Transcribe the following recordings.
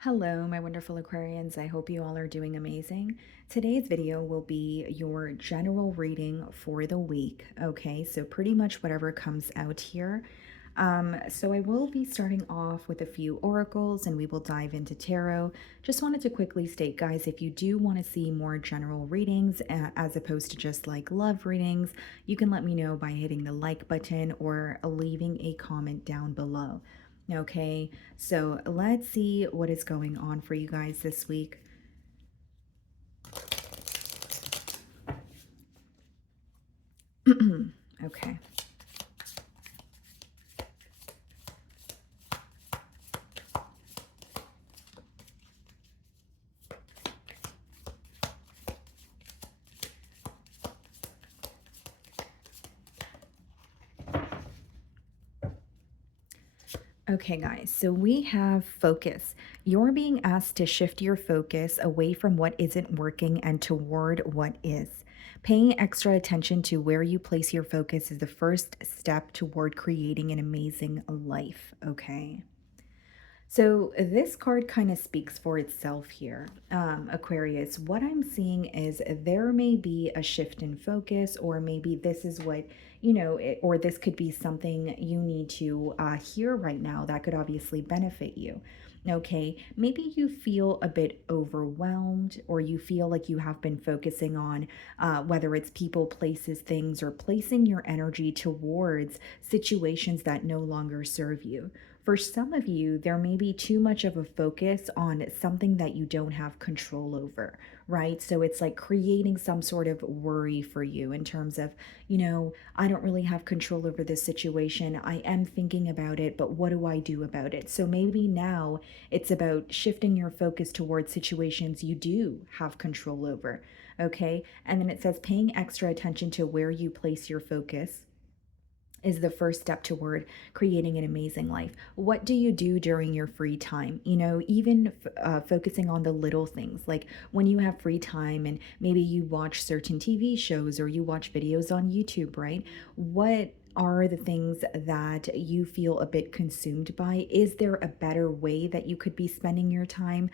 Hello, my wonderful Aquarians. I hope you all are doing amazing. Today's video will be your general reading for the week. Okay, so pretty much whatever comes out here. So I will be starting off with a few oracles and we will dive into tarot. Just wanted to quickly state, guys, if you do want to see more general readings as opposed to just like love readings, you can let me know by hitting the like button or leaving a comment down below. Okay, so let's see what is going on for you guys this week. Okay. Okay, guys, so we have focus. You're being asked to shift your focus away from what isn't working and toward what is. Paying extra attention to where you place your focus is the first step toward creating an amazing life, okay? So this card kind of speaks for itself here, Aquarius. What I'm seeing is there may be a shift in focus, or maybe this is what, or this could be something you need to hear right now that could obviously benefit you. Okay, maybe you feel a bit overwhelmed, or you feel like you have been focusing on whether it's people, places, things, or placing your energy towards situations that no longer serve you. For some of you, there may be too much of a focus on something that you don't have control over, right? So it's like creating some sort of worry for you in terms of, I don't really have control over this situation. I am thinking about it, but what do I do about it? So maybe now it's about shifting your focus towards situations you do have control over, okay? And then it says paying extra attention to where you place your focus is the first step toward creating an amazing life. What do you do during your free time? Even focusing on the little things, like when you have free time and maybe you watch certain TV shows or you watch videos on YouTube, right? What are the things that you feel a bit consumed by? Is there a better way that you could be spending your time?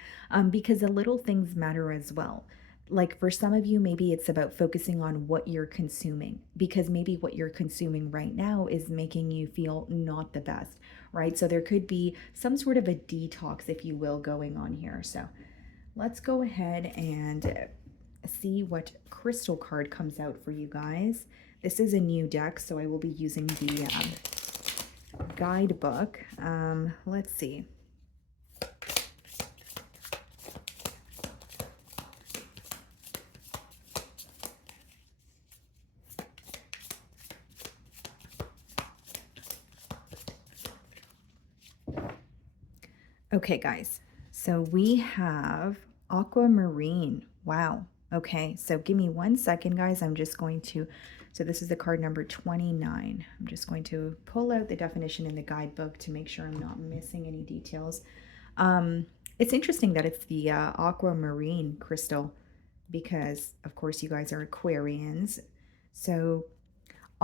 Because the little things matter as well. Like for some of you, maybe it's about focusing on what you're consuming, because maybe what you're consuming right now is making you feel not the best, right? So there could be some sort of a detox, if you will, going on here. So let's go ahead and see what crystal card comes out for you guys. This is a new deck, so I will be using the guidebook. Let's see. Okay, guys, so we have Aquamarine. Wow. Okay, so give me 1 second, guys. I'm just going to, so this is the card number 29. I'm just going to pull out the definition in the guidebook to make sure I'm not missing any details. It's interesting that it's the Aquamarine crystal because, of course, you guys are Aquarians. So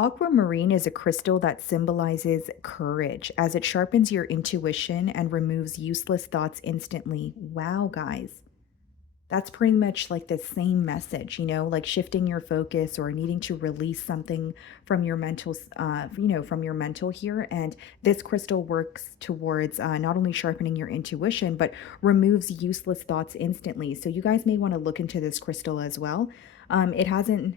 aquamarine is a crystal that symbolizes courage as it sharpens your intuition and removes useless thoughts instantly. Wow, guys. That's pretty much like the same message, like shifting your focus or needing to release something from your mental, from your mental here. And this crystal works towards not only sharpening your intuition, but removes useless thoughts instantly. So you guys may want to look into this crystal as well. It hasn't.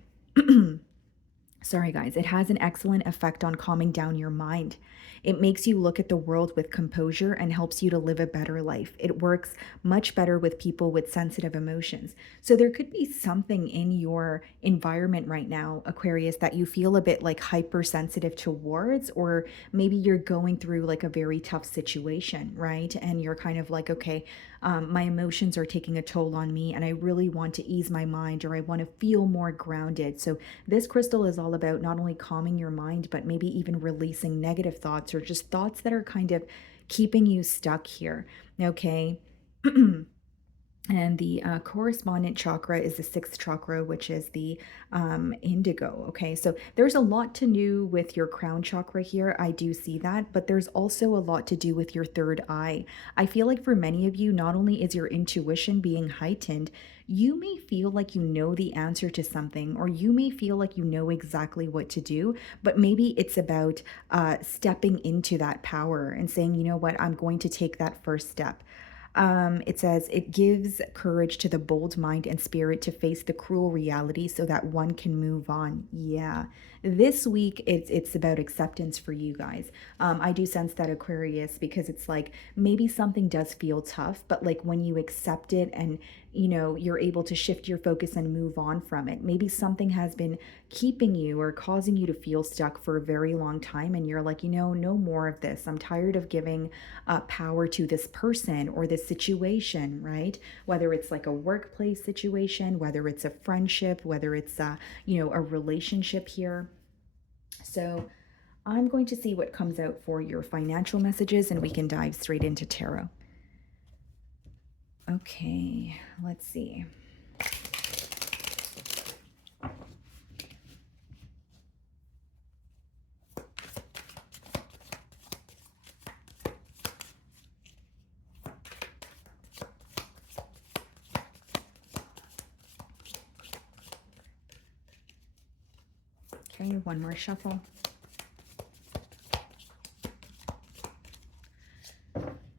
Sorry, guys, it has an excellent effect on calming down your mind. It makes you look at the world with composure and helps you to live a better life. It works much better with people with sensitive emotions. So there could be something in your environment right now, Aquarius, that you feel a bit like hypersensitive towards, or maybe you're going through like a very tough situation, right? And you're kind of like, okay, my emotions are taking a toll on me and I really want to ease my mind, or I want to feel more grounded. So this crystal is all about not only calming your mind, but maybe even releasing negative thoughts or just thoughts that are kind of keeping you stuck here. Okay. And the correspondent chakra is the sixth chakra, which is the indigo. Okay, so there's a lot to do with your crown chakra here. I do see that, but there's also a lot to do with your third eye. I feel like for many of you, not only is your intuition being heightened, you may feel like you know the answer to something, or you may feel like you know exactly what to do, but maybe it's about stepping into that power and saying, you know what, I'm going to take that first step. It says it gives courage to the bold mind and spirit to face the cruel reality so that one can move on. Yeah, this week it's about acceptance for you guys. I do sense that Aquarius because it's like maybe something does feel tough, but like when you accept it and you're able to shift your focus and move on from it. Maybe something has been keeping you or causing you to feel stuck for a very long time, and you're like, no more of this. I'm tired of giving power to this person or this situation, right? Whether it's like a workplace situation, whether it's a friendship, whether it's a relationship here. So I'm going to see what comes out for your financial messages, and we can dive straight into tarot. Okay, let's see. Okay, one more shuffle.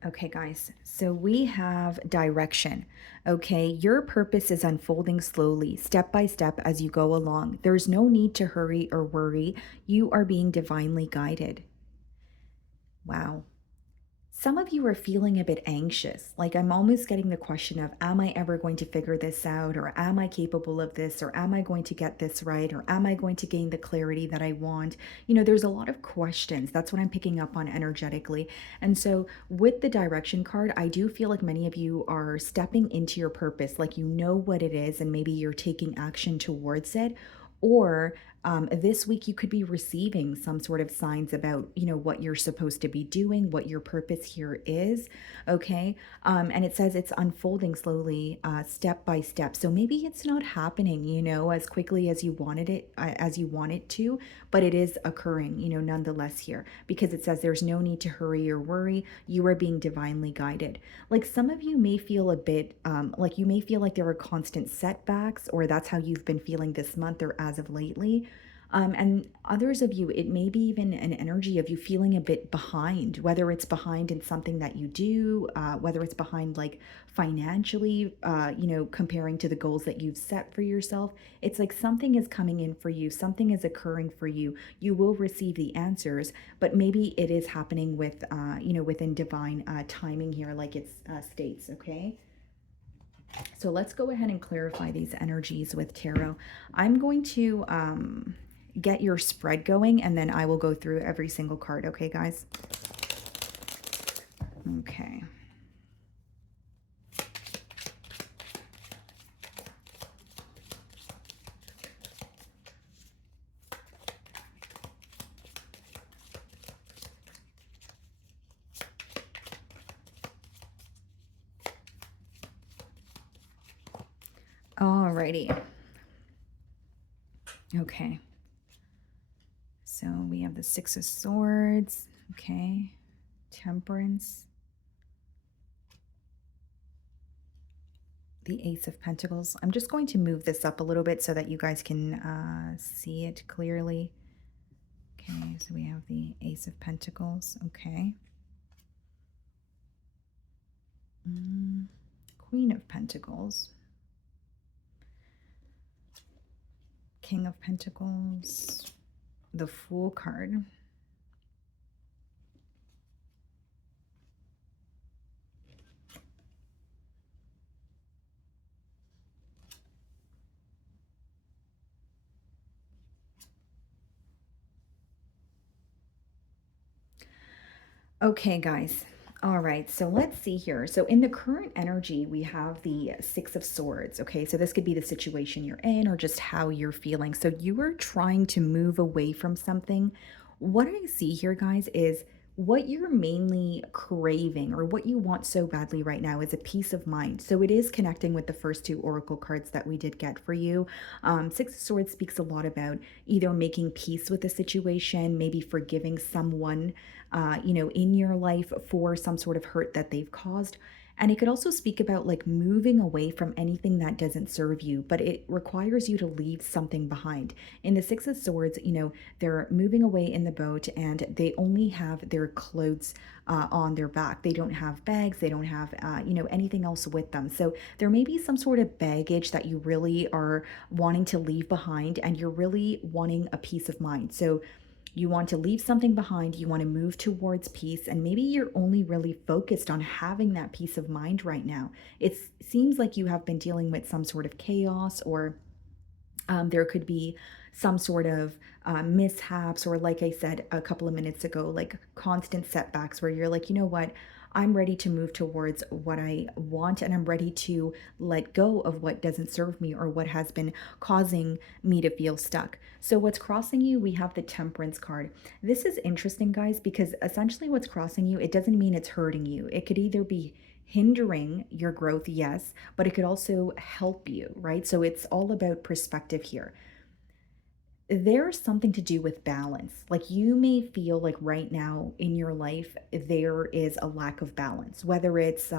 Okay, guys, so we have direction. Okay, your purpose is unfolding slowly, step by step as you go along. There's no need to hurry or worry. You are being divinely guided. Wow. Some of you are feeling a bit anxious. Like, I'm almost getting the question of, am I ever going to figure this out? Or am I capable of this? Or am I going to get this right? Or am I going to gain the clarity that I want? There's a lot of questions. That's what I'm picking up on energetically. And so, with the direction card, I do feel like many of you are stepping into your purpose, like you know what it is, and maybe you're taking action towards it. Or this week you could be receiving some sort of signs about what you're supposed to be doing, what your purpose here is. Okay, and it says it's unfolding slowly, step by step. So maybe it's not happening as quickly as you wanted it, as you want it to, but it is occurring nonetheless here, because it says there's no need to hurry or worry. You are being divinely guided. Like, some of you may feel a bit like you may feel like there are constant setbacks, or that's how you've been feeling this month or as of lately. And others of you, it may be even an energy of you feeling a bit behind, whether it's behind in something that you do, whether it's behind like financially, comparing to the goals that you've set for yourself. It's like something is coming in for you, something is occurring for you. You will receive the answers, but maybe it is happening with, within divine timing here, like it states, okay? So let's go ahead and clarify these energies with tarot. I'm going to get your spread going, and then I will go through every single card. Okay, guys? Okay. Alrighty. Okay. So we have the Six of Swords. Okay. Temperance. The Ace of Pentacles. I'm just going to move this up a little bit so that you guys can see it clearly. Okay, so we have the Ace of Pentacles. Okay. Queen of Pentacles. King of Pentacles. The Fool card. Okay, guys. All right, so let's see here. So in the current energy, we have the Six of Swords. Okay, so this could be the situation you're in or just how you're feeling. So you are trying to move away from something. What I see here, guys, is what you're mainly craving or what you want so badly right now is a peace of mind. So it is connecting with the first two oracle cards that we did get for you. Six of Swords speaks a lot about either making peace with a situation, maybe forgiving someone, in your life for some sort of hurt that they've caused. And it could also speak about like moving away from anything that doesn't serve you, but it requires you to leave something behind. In the Six of Swords, they're moving away in the boat and they only have their clothes on their back. They don't have bags, they don't have, anything else with them. So there may be some sort of baggage that you really are wanting to leave behind and you're really wanting a peace of mind. So you want to leave something behind, you want to move towards peace, and maybe you're only really focused on having that peace of mind right now. It seems like you have been dealing with some sort of chaos, or there could be some sort of mishaps, or like I said a couple of minutes ago, like constant setbacks where you're like, you know what? I'm ready to move towards what I want and I'm ready to let go of what doesn't serve me or what has been causing me to feel stuck. So, what's crossing you, we have the Temperance card. This is interesting, guys, because essentially what's crossing you, it doesn't mean it's hurting you. It could either be hindering your growth, yes, but it could also help you, right? So it's all about perspective here. There's something to do with balance. Like you may feel like right now in your life, there is a lack of balance, whether it's,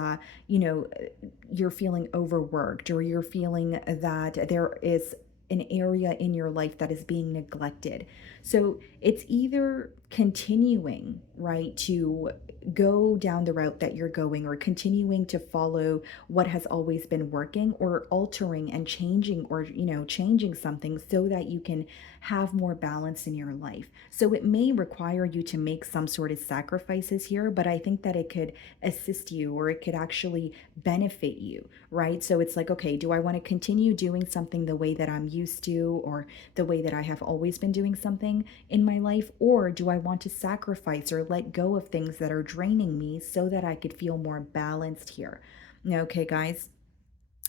you're feeling overworked or you're feeling that there is an area in your life that is being neglected. So it's either continuing, right, to go down the route that you're going or continuing to follow what has always been working or altering and changing or, changing something so that you can have more balance in your life. So it may require you to make some sort of sacrifices here, but I think that it could assist you or it could actually benefit you, right? So it's like, okay, do I want to continue doing something the way that I'm used to or the way that I have always been doing something in my life? Or do I want to sacrifice or let go of things that are draining me so that I could feel more balanced here? Okay, guys.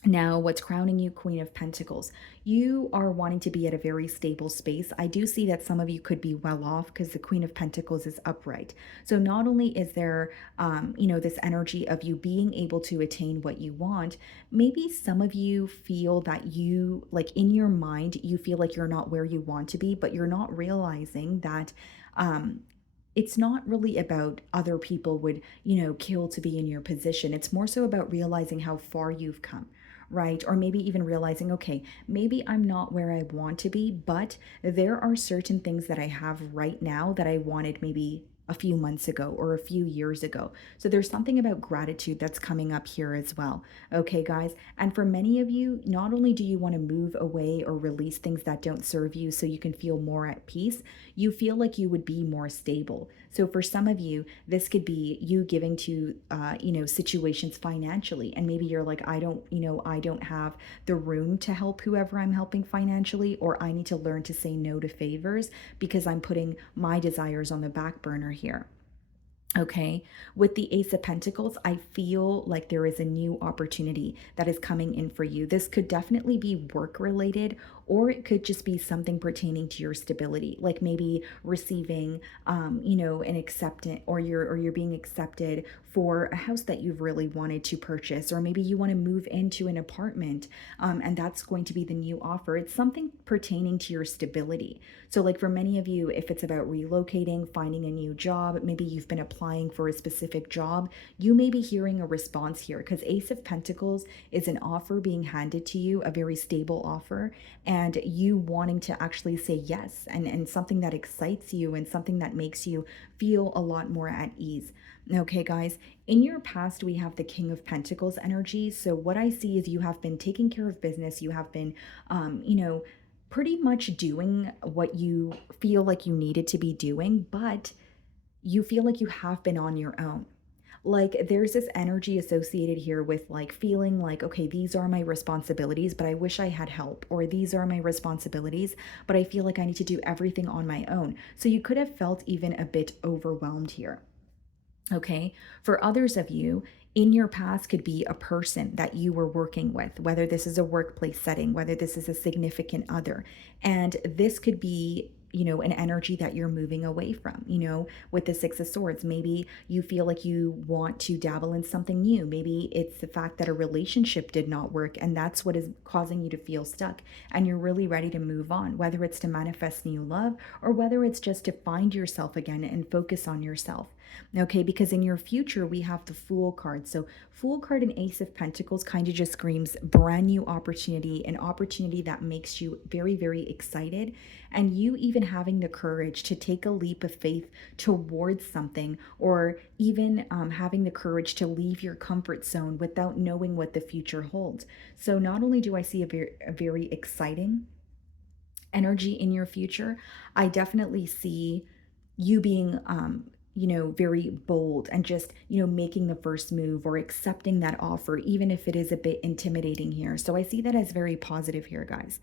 Now, what's crowning you, Queen of Pentacles? You are wanting to be at a very stable space. I do see that some of you could be well off because the Queen of Pentacles is upright. So not only is there, this energy of you being able to attain what you want, maybe some of you feel that you, like in your mind, you feel like you're not where you want to be, but you're not realizing that it's not really about other people would, kill to be in your position. It's more so about realizing how far you've come, right? Or maybe even realizing, okay, maybe I'm not where I want to be, but there are certain things that I have right now that I wanted maybe a few months ago or a few years ago. So there's something about gratitude that's coming up here as well. Okay, guys. And for many of you, not only do you want to move away or release things that don't serve you so you can feel more at peace, you feel like you would be more stable. So for some of you, this could be you giving to, situations financially. And maybe you're like, I don't have the room to help whoever I'm helping financially, or I need to learn to say no to favors because I'm putting my desires on the back burner here. Okay, with the Ace of Pentacles, I feel like there is a new opportunity that is coming in for you. This could definitely be work related, or it could just be something pertaining to your stability, like maybe receiving, an acceptance, or you're being accepted for a house that you've really wanted to purchase, or maybe you want to move into an apartment, and that's going to be the new offer. It's something pertaining to your stability. So, like for many of you, if it's about relocating, finding a new job, maybe you've been applying for a specific job, you may be hearing a response here because Ace of Pentacles is an offer being handed to you, a very stable offer, and you wanting to actually say yes, and something that excites you and something that makes you feel a lot more at ease. Okay, guys, in your past, we have the King of Pentacles energy. So, what I see is you have been taking care of business, you have been, pretty much doing what you feel like you needed to be doing, but you feel like you have been on your own. Like there's this energy associated here with like feeling like, okay, these are my responsibilities, but I wish I had help, or these are my responsibilities, but I feel like I need to do everything on my own. So you could have felt even a bit overwhelmed here. Okay. For others of you, in your past could be a person that you were working with, whether this is a workplace setting, whether this is a significant other. And this could be an energy that you're moving away from. With the Six of Swords, maybe you feel like you want to dabble in something new. Maybe it's the fact that a relationship did not work and that's what is causing you to feel stuck, and you're really ready to move on, whether it's to manifest new love or whether it's just to find yourself again and focus on yourself. Okay, because in your future, we have the Fool card. So, Fool card and Ace of Pentacles kind of just screams brand new opportunity, an opportunity that makes you very, very excited. And you even having the courage to take a leap of faith towards something, or even having the courage to leave your comfort zone without knowing what the future holds. So, not only do I see a very exciting energy in your future, I definitely see you being very bold and just making the first move or accepting that offer, even if it is a bit intimidating here. So I see that as very positive here, guys.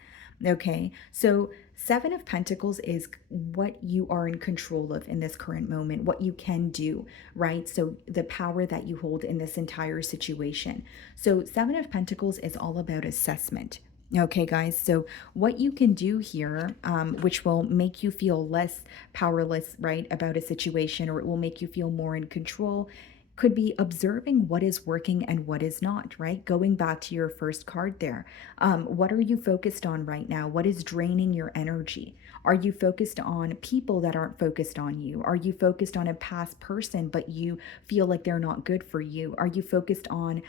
Okay, so Seven of Pentacles is what you are in control of in this current moment, what you can do, right? So the power that you hold in this entire situation. So Seven of Pentacles is all about assessment. Okay, guys, so what you can do here, which will make you feel less powerless, right, about a situation, or it will make you feel more in control, could be observing what is working and what is not, right? Going back to your first card there. What are you focused on right now? What is draining your energy? Are you focused on people that aren't focused on you? Are you focused on a past person, but you feel like they're not good for you? Are you focused on,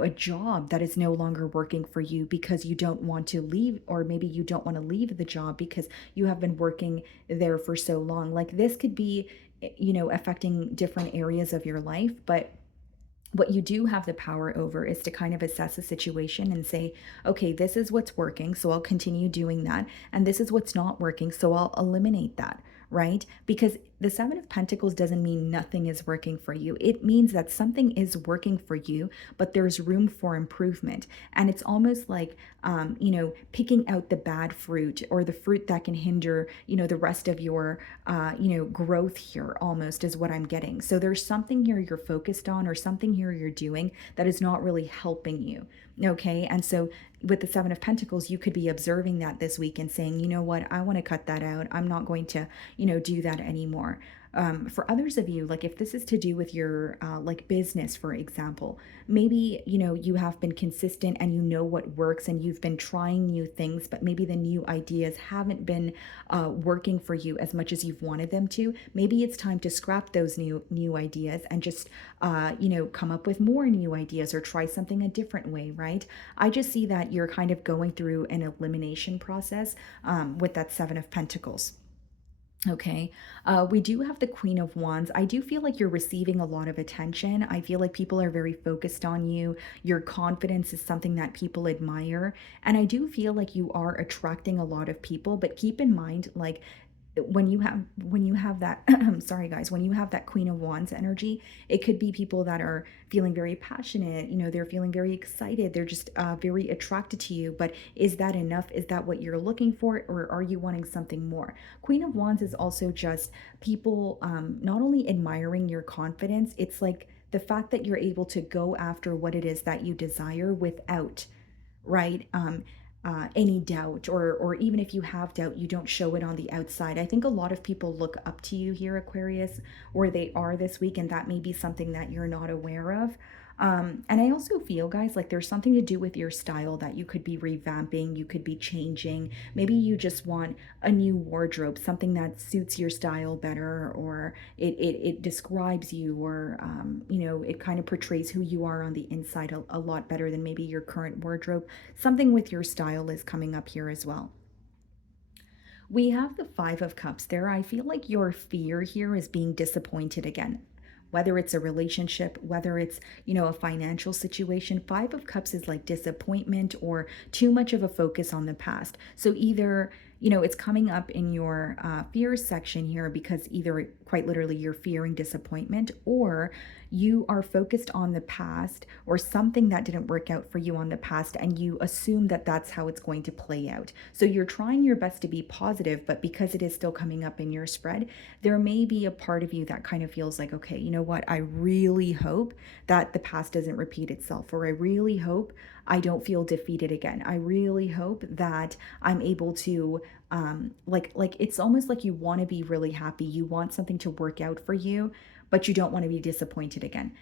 a job that is no longer working for you because you don't want to leave, or maybe you don't want to leave the job because you have been working there for so long? Like this could be affecting different areas of your life, but what you do have the power over is to kind of assess a situation and say, okay, this is what's working, so I'll continue doing that. And this is what's not working, so I'll eliminate that, right? Because the Seven of Pentacles doesn't mean nothing is working for you. It means that something is working for you, but there's room for improvement. And it's almost like, picking out the bad fruit, or the fruit that can hinder, the rest of your, growth here, almost is what I'm getting. So there's something here you're focused on, or something here you're doing that is not really helping you. Okay. And so with the Seven of Pentacles, you could be observing that this week and saying, you know what, I want to cut that out. I'm not going to, do that anymore. For others of you, like if this is to do with your like business, for example, maybe you have been consistent and you know what works and you've been trying new things, but maybe the new ideas haven't been working for you as much as you've wanted them to. Maybe it's time to scrap those new ideas and just come up with more new ideas, or try something a different way, right? I just see that you're kind of going through an elimination process with that Seven of Pentacles. Okay. We do have the Queen of Wands. I do feel like you're receiving a lot of attention. I feel like people are very focused on you. Your confidence is something that people admire. And I do feel like you are attracting a lot of people, but keep in mind, like, when you have that sorry guys, when you have that Queen of Wands energy, it could be people that are feeling very passionate, they're feeling very excited, they're just very attracted to you. But is that enough? Is that what you're looking for, or are you wanting something more? Queen of Wands is also just people not only admiring your confidence, it's like the fact that you're able to go after what it is that you desire without, right? Any doubt, or even if you have doubt, you don't show it on the outside. I think a lot of people look up to you here, Aquarius, or they are this week, and that may be something that you're not aware of. And I also feel, guys, like there's something to do with your style that you could be revamping, you could be changing. Maybe you just want a new wardrobe, something that suits your style better, or it describes you, or it kind of portrays who you are on the inside a lot better than maybe your current wardrobe. Something with your style is coming up here as well. We have the Five of Cups there. I feel like your fear here is being disappointed again. Whether it's a relationship, whether it's, a financial situation, Five of Cups is like disappointment or too much of a focus on the past. So either, it's coming up in your fears section here, because either quite literally you're fearing disappointment, or you are focused on the past, or something that didn't work out for you on the past, and you assume that that's how it's going to play out. So you're trying your best to be positive, but because it is still coming up in your spread, there may be a part of you that kind of feels like, okay, you know what, I really hope that the past doesn't repeat itself, or I really hope I don't feel defeated again. I really hope that I'm able to Like it's almost like you want to be really happy. You want something to work out for you, but you don't want to be disappointed again.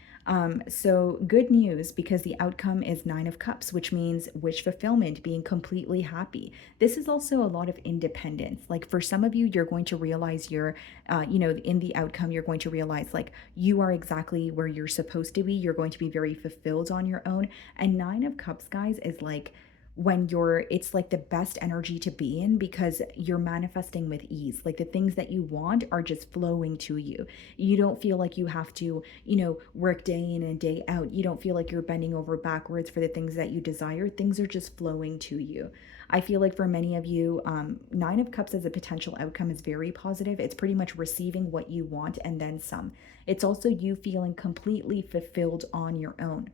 So good news, because the outcome is Nine of Cups, which means wish fulfillment, being completely happy. This is also a lot of independence. Like for some of you, you're going to realize you're, in the outcome, you're going to realize like you are exactly where you're supposed to be. You're going to be very fulfilled on your own. And Nine of Cups, guys, is like when it's like the best energy to be in, because you're manifesting with ease. Like the things that you want are just flowing to you. You don't feel like you have to, work day in and day out. You don't feel like you're bending over backwards for the things that you desire. Things are just flowing to you. I feel like for many of you, Nine of Cups as a potential outcome is very positive. It's pretty much receiving what you want and then some. It's also you feeling completely fulfilled on your own.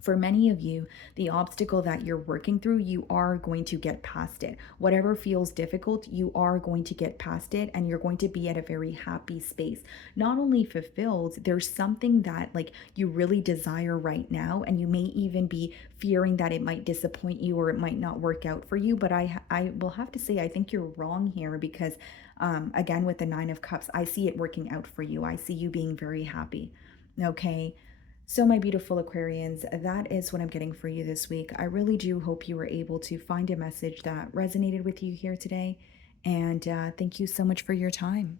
For many of you, the obstacle that you're working through, you are going to get past it. Whatever feels difficult, you are going to get past it, and you're going to be at a very happy space. Not only fulfilled, there's something that like you really desire right now, and you may even be fearing that it might disappoint you or it might not work out for you. But I will have to say, I think you're wrong here, because again, with the Nine of Cups, I see it working out for you. I see you being very happy. Okay. So, my beautiful Aquarians, that is what I'm getting for you this week. I really do hope you were able to find a message that resonated with you here today. And thank you so much for your time.